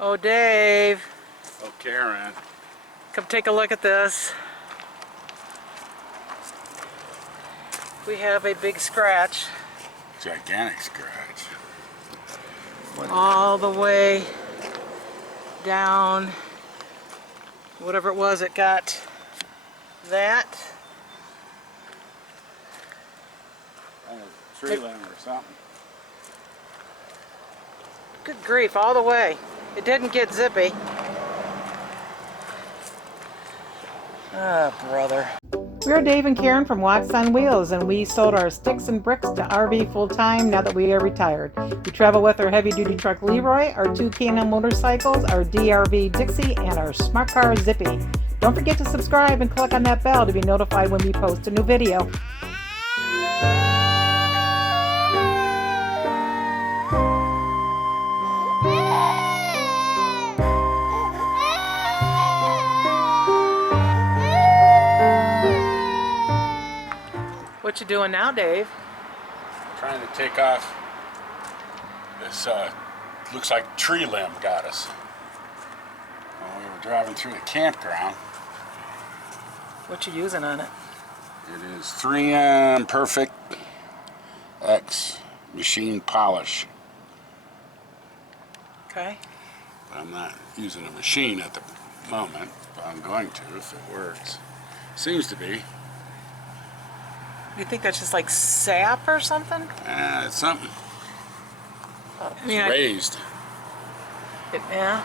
Oh, Dave. Oh, Karen. Come take a look at this. We have a big scratch. Gigantic scratch. All the way down. Whatever it was, it got that. Tree limb or something. Good grief, all the way. It didn't get zippy. Ah, brother. We're Dave and Karen from Walks on Wheels, and we sold our sticks and bricks to RV full-time now that we are retired. We travel with our heavy-duty truck Leroy, our two K&M motorcycles, our DRV Dixie, and our smart car Zippy. Don't forget to subscribe and click on that bell to be notified when we post a new video. What you doing now, Dave? Trying to take off this, looks like tree limb got us. When we were driving through the campground. What you using on it? It is 3M Perfect X machine polish. Okay. But I'm not using a machine at the moment, but I'm going to if it works. Seems to be. You think that's just like sap or something? It's something. I mean, It's raised. Yeah.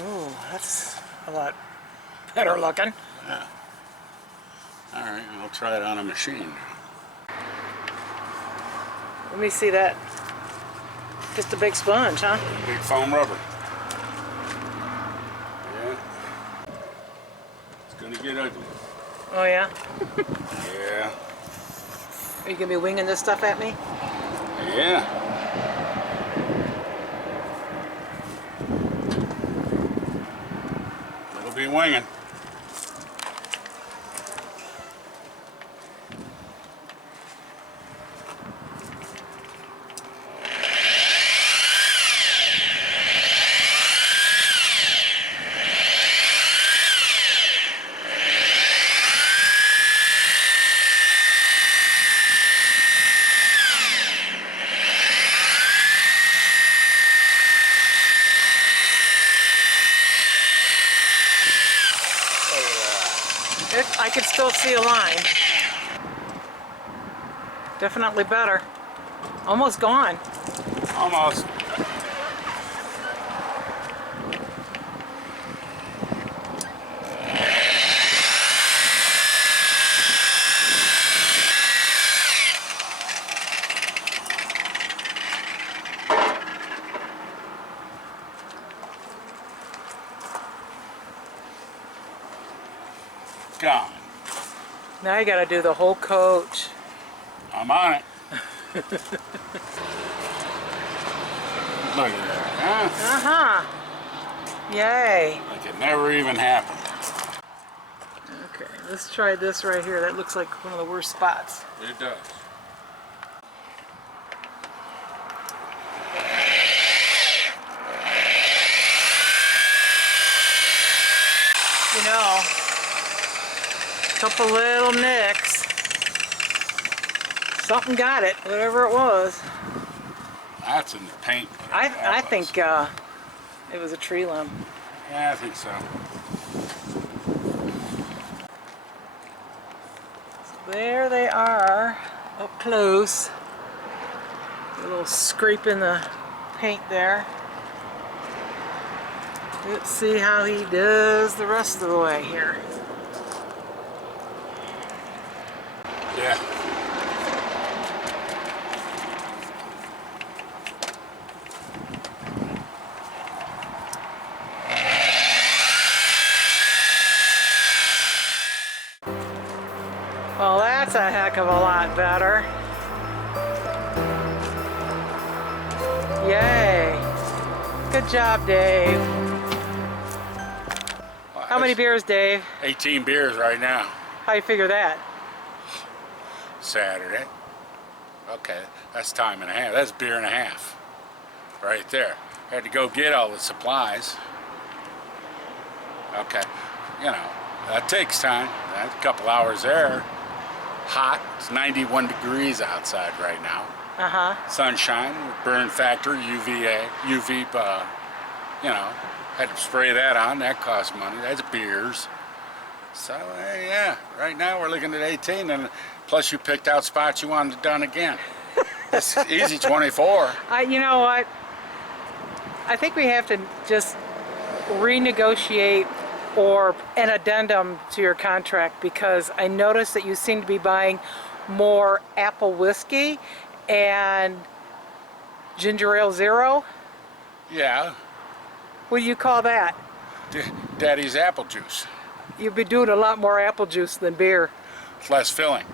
Oh, that's a lot better looking. Yeah. All right, I'll try it on a machine. Let me see that. Just a big sponge, huh? Big foam rubber. Yeah. It's gonna get ugly. Oh, yeah? Yeah. Are you going to be winging this stuff at me? Yeah. It'll be winging. I could still see a line. Definitely better. Almost gone. Almost. Gone. Now you got to do the whole coach. I'm on it. Look at that, huh? Uh-huh. Yay. Like it never even happened. Okay, let's try this right here. That looks like one of the worst spots. It does. You know, couple little nicks. Something got it, whatever it was. That's in the paint. I think it was a tree limb. Yeah, I think so. So there they are, up close. A little scrape in the paint there. Let's see how he does the rest of the way here. Yeah. Well, that's a heck of a lot better. Yay. Good job, Dave. How many beers, Dave? 18 beers right now. How you figure that? Saturday. Okay, that's time and a half. That's beer and a half. right there. Had to go get all the supplies. Okay, you know, that takes time. That's a couple hours there. Hot, it's 91 degrees outside right now. Sunshine, burn factor, UV, you know, had to spray that on. That costs money. That's beers. So, yeah, right now we're looking at 18, and plus you picked out spots you wanted done again. It's easy 24. You know what? I think we have to just renegotiate or an addendum to your contract, because I noticed that you seem to be buying more apple whiskey and ginger ale zero. Yeah. What do you call that? Daddy's apple juice. You've been doing a lot more apple juice than beer. It's less filling.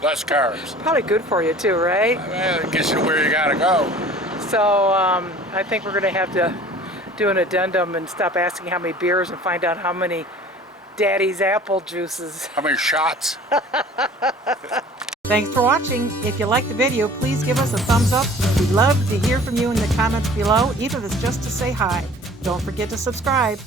Less carbs. Probably good for you too, right? Well, it gets you to where you gotta go. So I think we're going to have to do an addendum and stop asking how many beers and find out how many Daddy's apple juices. How many shots? Thanks for watching. If you liked the video, please give us a thumbs up. We'd love to hear from you in the comments below, even if it's just to say hi. Don't forget to subscribe.